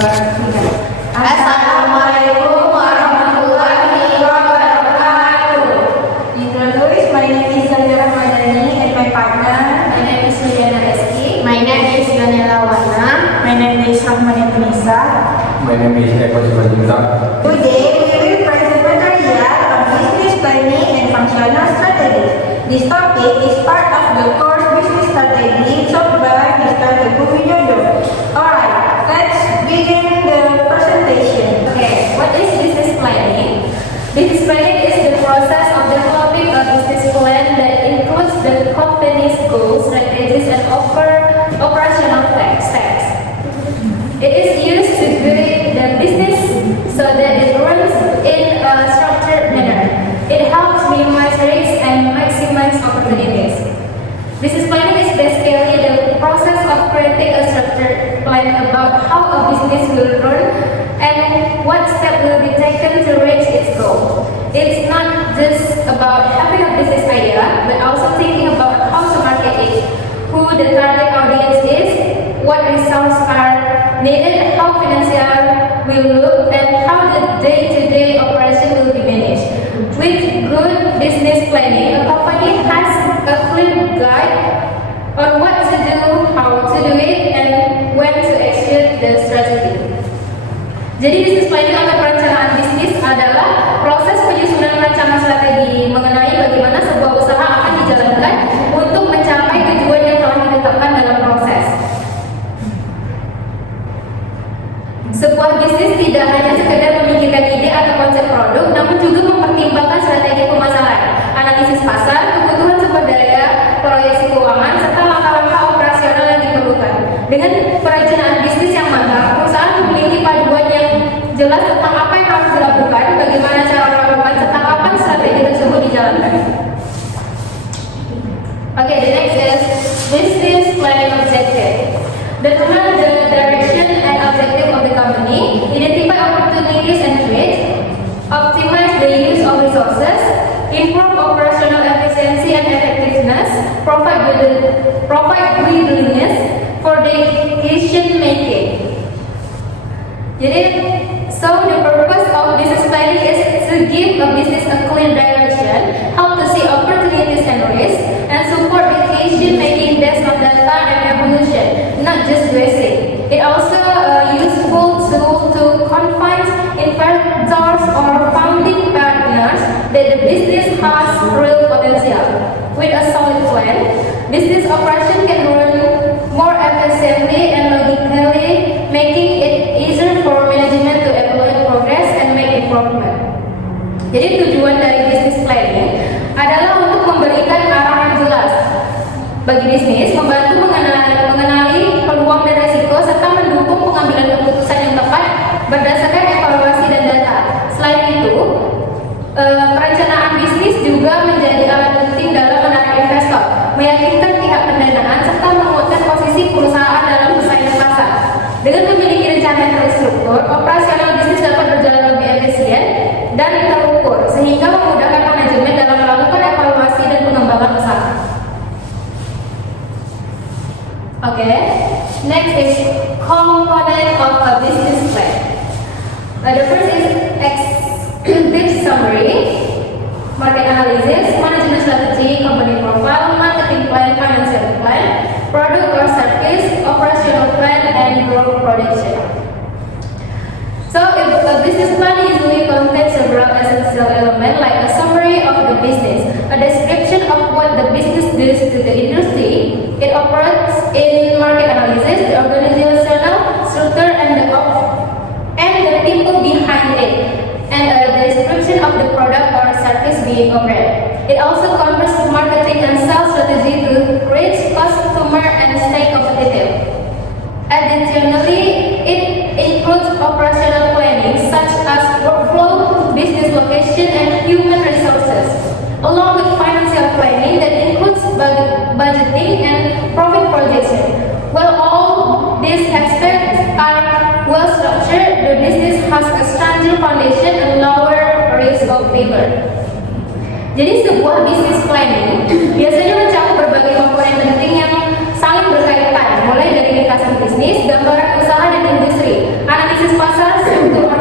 Assalamualaikum warahmatullahi wabarakatuh. Introduce, my name is Zahira Madani and my partner. My name is Juliana Reski. My name is Ganela Wana. My name is Rahmani Tunisa. My name is Eko Simanjunta. Today we will present material on business planning and functional strategy. This topic is part of the course Business Strategy taught by Mr. Teguh Widodo. Alright, let's begin the presentation. Okay, what is business planning? Business planning is the process of developing a business plan that includes the company's goals, strategies, and operational steps. It is used to guide the business so that it runs in a structured manner. It helps minimize risks and maximize opportunities. Business planning is basically the process of creating a structured plan about how a business will run and what steps will be taken to reach its goal. It's not just about having a business idea, but also thinking about how to market it, who the target audience is, what results are needed, how financial will look, and how the day-to-day operation will be managed. With good business planning, a company has a clear guide on what to do, how to do it, and when to execute the strategy. Jadi business planning atau perencanaan bisnis adalah proses penyusunan rancangan strategi mengenai bagaimana sebuah usaha akan dijalankan untuk mencapai tujuan yang telah ditetapkan dalam proses. Sebuah bisnis tidak hanya sekedar memikirkan ide atau konsep produk, namun juga mempertimbangkan strategi pemasaran, analisis pasar, kebutuhan sumber daya, proyeksi keuangan, serta langkah-langkah operasional yang diperlukan. Dengan perencanaan bisnis yang matang, perusahaan memiliki panduan yang jelas tentang apa yang harus dilakukan, bagaimana cara melakukan, serta kapan strategi tersebut dijalankan. Okay, the next is business planning objective. Determine the direction and objective of the company, identify opportunities and threats, optimize the use of resources, improve operational efficiency and effectiveness, provide willingness for decision making. Jadi, so the purpose of business planning is to give a business a clear direction, help to see opportunities and risks, and support decision making based on data and evolution, not just guessing. It also a useful tool to confine investors or founding partners that the business has real potential. With a solid plan, business operation can run more efficiently and logically, making it easier for management to evaluate progress and make improvement. Jadi tujuan dari business planning adalah untuk memberikan arah yang jelas bagi bisnis, membantu mengenali peluang dan risiko, serta mendukung pengambilan keputusan yang tepat berdasarkan evaluasi dan data. Selain itu, perencanaan bisnis juga menjadi alat penting dalam menarik investor, meyakinkan pihak pendanaan, serta menguatkan posisi perusahaan dalam persaingan pasar. Dengan memiliki rencana yang terstruktur, operasional bisnis dapat berjalan lebih efisien dan terukur, sehingga memudahkan manajemen dalam melakukan evaluasi dan pengembangan usaha. Okay, next is component of a business plan. The first is executive summary, market analysis, management strategy, company profile, marketing plan, financial plan, product or service, operational plan, and growth projection. So, if a business plan usually contains several essential elements like a summary of the business, a description of what the business does to the industry, it operates in market analysis, the organizational structure, and the people behind it, and a description of the product or service being offered. It also covers marketing and sales strategy to reach customer and stay competitive. Additionally, it includes operational planning such as workflow, business location, and human resources, along with financial planning that includes budgeting and profit projection. While all these aspects are well structured, the business has a stronger foundation and lower risk of failure. Jadi sebuah business planning biasanya mencakup berbagai komponen penting yang saling berkaitan, mulai dari ringkasan bisnis, gambaran usaha dan industri, analisis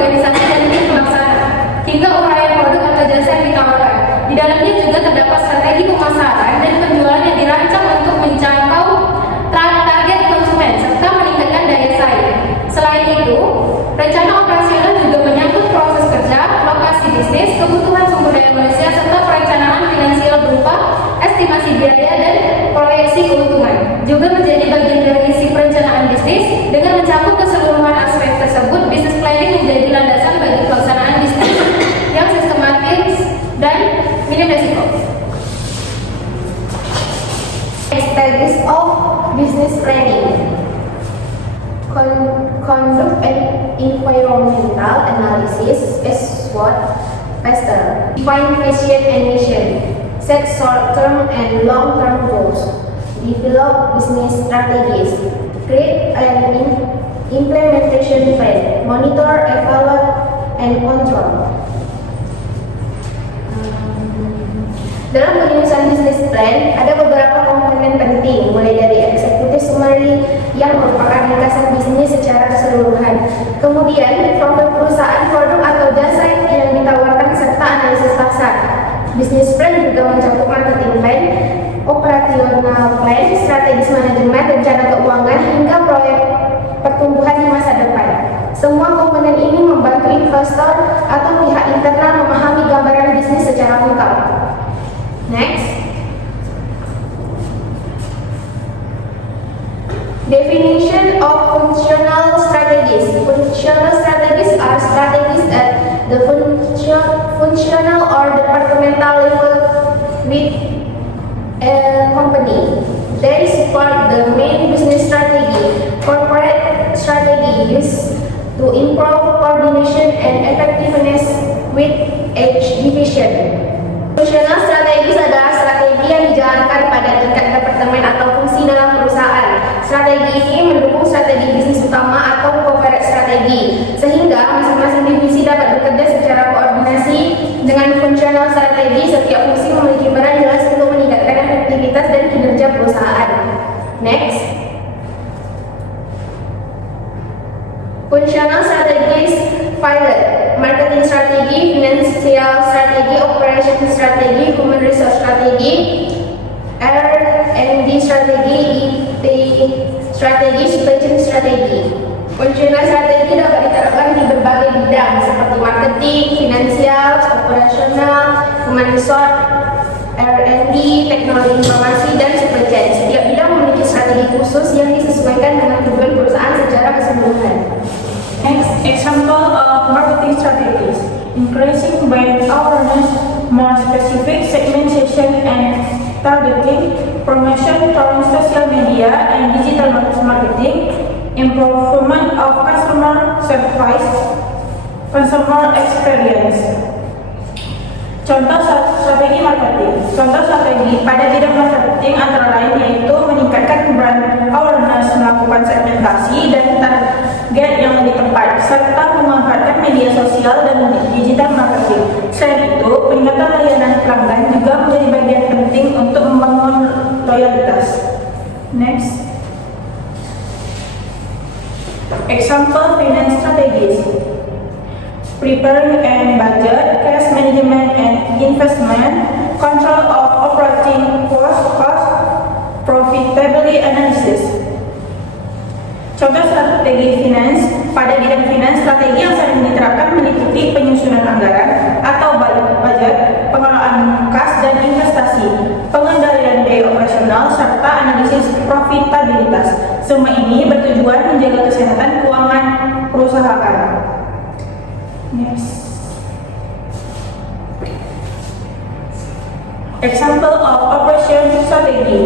organisasi dan tim pelaksana, hingga uraian produk atau jasa yang ditawarkan. Di dalamnya juga terdapat strategi pemasaran dan penjualan yang dirancang untuk menjangkau target konsumen serta meningkatkan daya saing. Selain itu, rencana operasional juga menyangkut proses kerja, lokasi bisnis, kebutuhan sumber daya manusia, serta perencanaan finansial berupa estimasi biaya dan proyeksi keuntungan. Juga menjadi bagian dari si perencanaan bisnis. Dengan mencakup keseluruhan aspek tersebut, business planning menjadi landasan bagi pelaksanaan bisnis yang sistematis dan minim risiko. Stages of business planning. Conduct an environmental analysis as SWOT PESTEL. Define vision and mission. Set short-term and long-term goals. Develop business strategies. Create an implementation plan. Monitor, evaluate, and control. Dalam penyusunan business plan, ada beberapa komponen penting, mulai dari executive summary yang merupakan ringkasan bisnis secara keseluruhan. Kemudian, profil perusahaan, produk atau jasa yang ditawarkan, serta analisis pasar. Business plan juga mencakup marketing plan, operational plan, strategis manajemen, rencana keuangan, hingga proyek pertumbuhan di masa depan. Semua komponen ini membantu investor atau pihak internal memahami gambaran bisnis secara lengkap. Next, definition of functional strategies. Functional strategies are strategies at the functional or departmental level with a company. They support the main business strategy. Corporate strategy is to improve coordination and effectiveness with each division. Functional strategis adalah strategi yang dijalankan pada tingkat departemen atau fungsi dalam perusahaan. Strategi ini mendukung strategi bisnis utama atau corporate strategi, sehingga masing-masing divisi dapat bekerja secara koordinasi. Dengan functional strategi, setiap fungsi memiliki peran jelas untuk meningkatkan efektivitas dan kinerja perusahaan. Next, functional strategies pilot. Marketing strategi, financial strategi, operation strategi, human resource strategi, R&D strategi, IT strategi, supply chain strategi. Functional strategi dapat diterapkan di berbagai bidang seperti marketing, finansial, operasional, human resource, R&D, teknologi informasi, dan supply chain. Setiap bidang memiliki strategi khusus yang disesuaikan dengan tujuan perusahaan secara keseluruhan. Next, example of marketing strategies. Increasing brand awareness, more specific segmentation and targeting, promotion through social media and digital marketing, improvement of customer service, consumer experience. Contoh strategi marketing. Contoh strategi pada bidang marketing antara lain yaitu meningkatkan brand awareness, melakukan segmentasi dan target yang lebih tepat, serta memanfaatkan media sosial dan digital marketing. Selain itu, peningkatan layanan pelanggan juga menjadi bagian penting untuk membangun loyalitas. Next, example finance strategies. Preparing and budget, cash management and investment, control of operating cost, profitability analysis. Contoh strategi finance. Pada bidang finance, strategi yang sering diterapkan meliputi penyusunan anggaran atau budget, pengelolaan kas dan investasi, pengendalian biaya operasional, serta analisis profitabilitas. Semua ini bertujuan menjaga kesehatan keuangan perusahaan. Next. Example of operation strategy.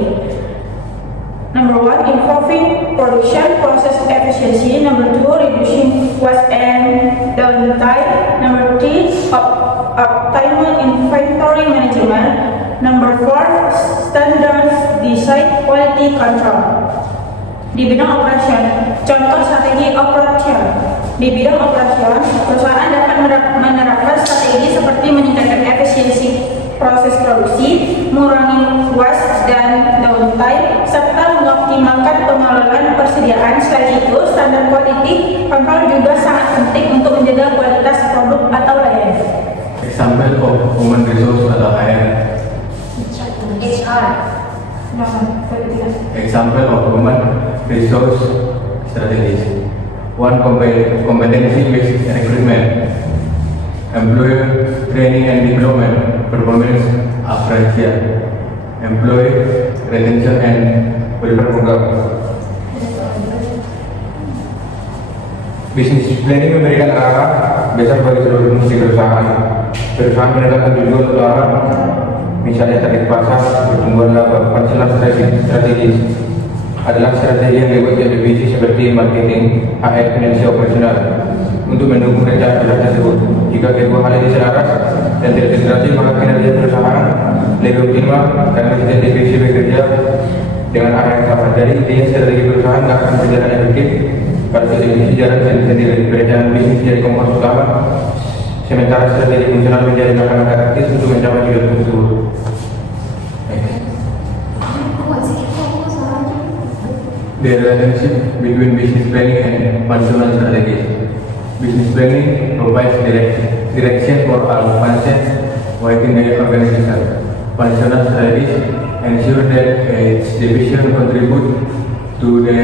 Number 1, improving production process efficiency. Number 2, reducing waste and downtime. Number 3, optimal inventory management. Number 4, standards design quality control. Di bidang operation, contoh strategi operation. Di bidang operation, perusahaan dapat menerapkan strategi seperti meningkatkan efisiensi proses produksi, mengurangi waste dan downtime, serta mengoptimalkan pengelolaan persediaan. Selain itu, standar quality control juga sangat penting untuk menjaga menjaga kualitas produk atau layanan. Example of human resource atau HR. HR. Example of human resource strategies. One, competency-based recruitment, employer training and development, performance appraisal, employee retention and welfare program. Bisnis planning memberikan arah besar bagi seluruh fungsi perusahaan. Perusahaan menetapkan tujuan utama, misalnya target pasar, pertumbuhan laba. Functional strategies adalah strategi yang dibuat oleh divisi seperti marketing, HR, finansial, operasional untuk mendukung rencana perusahaan tersebut. Jika kedua hal ini selaras dan terintegrasi, maka kinerja perusahaan lebih optimal karena setiap divisi bekerja dengan arah yang sama. Jadi intinya strategi perusahaan tidak akan berjalan efektif kalau divisi jalan sendiri. Perencanaan bisnis jadi komponen utama, sementara strategi fungsional menjadi langkah taktis untuk mencapai tujuan tersebut. The relationship between business planning and functional strategies. Business planning provides direction for all functions within the organization. Functional strategies ensure that its division contribute to the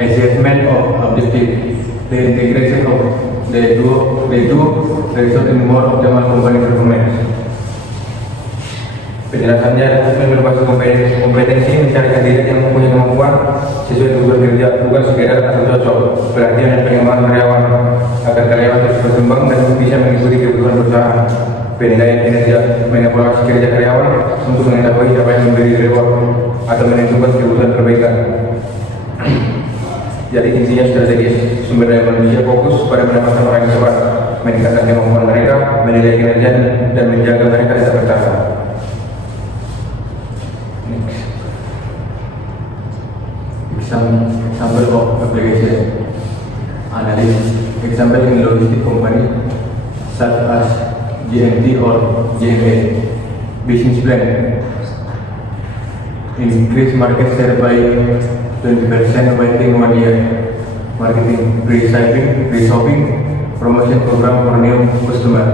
achievement of objectives. The integration of the two result in more optimal company performance. Penjelasannya, inovasi kompetensi mencarikan diri yang mempunyai kemampuan sesuai tujuan kerja, bukan sekedar asal cocok. Pelatihan dan pengembangan karyawan agar karyawan terus berkembang dan bisa mengikuti kebutuhan perusahaan. Penilaian kinerja, mengevaluasi kerja karyawan untuk mengetahui siapa yang memberi reward atau menentukan kebutuhan perbaikan. Jadi intinya strategi sumber daya manusia fokus pada pendapatan orang yang cepat, meningkatkan kemampuan mereka, menilai kinerja dan menjaga mereka tetap bertahan. Example of application analysis. Example in logistic company such as GNT or GMA. Business plan: increase market share by 20% within 1 year. Marketing: pre-shopping, promotion program for new customer.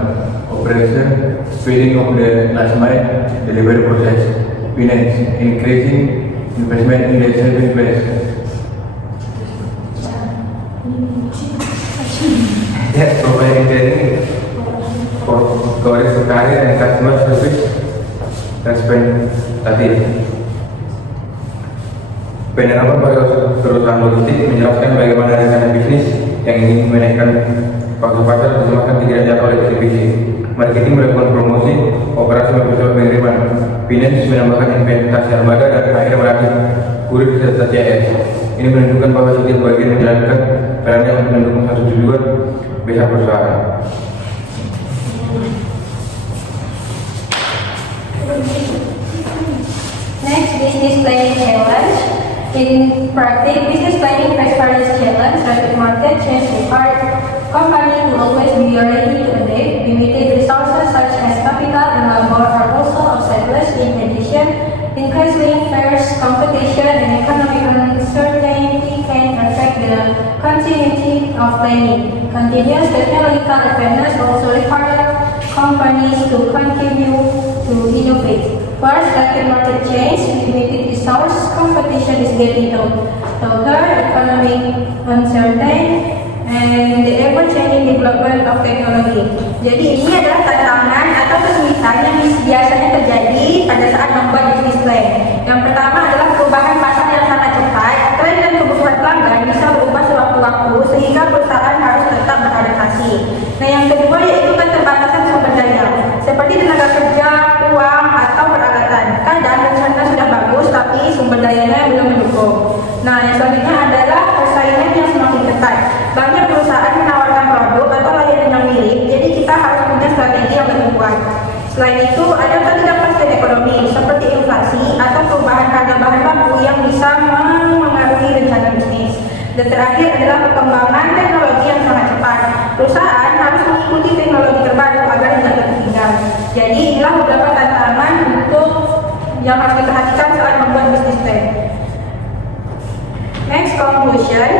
Operation: speeding of the last mile delivery process. Finance: increasing investment in the saving place. Yes, providing training for coverage career and customer service representative. Penerapan pada perusahaan logistik menjelaskan bagaimana rencana bisnis yang ingin menaikkan pangsa pasar disemakan tidak jatuh oleh divisi. Marketing melakukan promosi, operasi mempercepat pengiriman. Finance menambahkan investasi armada dan akhir merakit kurir serta CS. Ini menunjukkan bahwa setiap bagian menjalankan perannya untuk mendukung satu tujuan besar perusahaan. Next, business planning challenge. In practice, business planning requires challenge rapid market change required company to always be ready to adapt. Limited resources such as capital and labor are also obstacles. In addition, increasing fierce competition and economic uncertainty can affect the continuity of planning. Continuous technological advances also require companies to continue to innovate. First, rapid market change, limited resource competition is getting tougher, economic uncertainty, and the ever-changing development of technology. Jadi ini adalah tantangan atau kesulitan yang biasanya terjadi pada saat membuat bisnis plan. Yang pertama adalah perubahan pasar yang sangat cepat. Tren dan kebutuhan pelanggan bisa berubah sewaktu-waktu sehingga perusahaan harus tetap beradaptasi. Nah, yang kedua yaitu keterbatasan sumber daya, seperti tenaga kerja, uang, atau peralatan. Kadang rencana sudah bagus tapi sumber dayanya belum mendukung. Nah, yang selanjutnya adalah persaingan yang semakin ketat. Banyak perusahaan menawarkan produk atau layanan yang mirip, jadi kita harus punya strategi yang lebih kuat. Selain itu, ada ketidakpastian ekonomi seperti inflasi atau perubahan harga bahan baku yang bisa mengaruhi rencana bisnis. Dan terakhir adalah perkembangan teknologi yang sangat cepat. Perusahaan harus mengikuti teknologi terbaru agar tidak tertinggal. Jadi inilah beberapa tantangan untuk yang harus diperhatikan saat membuat bisnis plan. Next, conclusion.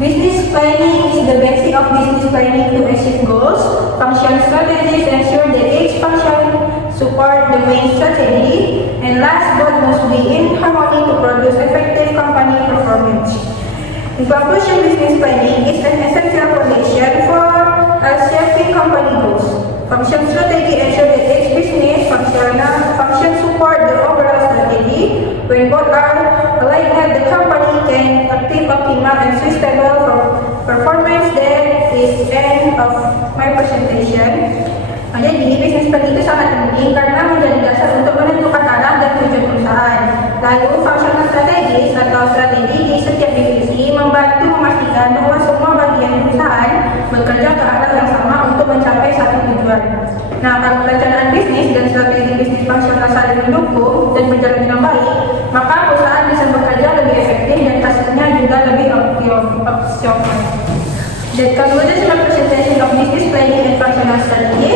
Business planning is the basic of business planning to achieve goals. Function strategies ensure that each function support the main strategy. And last but must be in harmony to produce effective company performance. In conclusion, business planning is an essential foundation for achieving company goals. Function strategy ensure that each business function support the overall strategy. When both are aligned, the company can achieve optimal and sustainable performance. That is end of my presentation. Jadi, business plan itu sangat penting karena menjadi dasar untuk menentukan arah dan tujuan perusahaan. Lalu, functional strategies atau strategi di setiap divisi membantu memastikan bahwa semua bagian perusahaan bekerja ke arah yang sama untuk mencapai satu tujuan. Nah, kalau perencanaan bisnis dan strategi bisnis fungsional saling mendukung dan berjalan dengan baik, maka perusahaan bisa bekerja lebih efektif dan hasilnya juga lebih optimal. That concludes my presentation of business planning and functional strategy.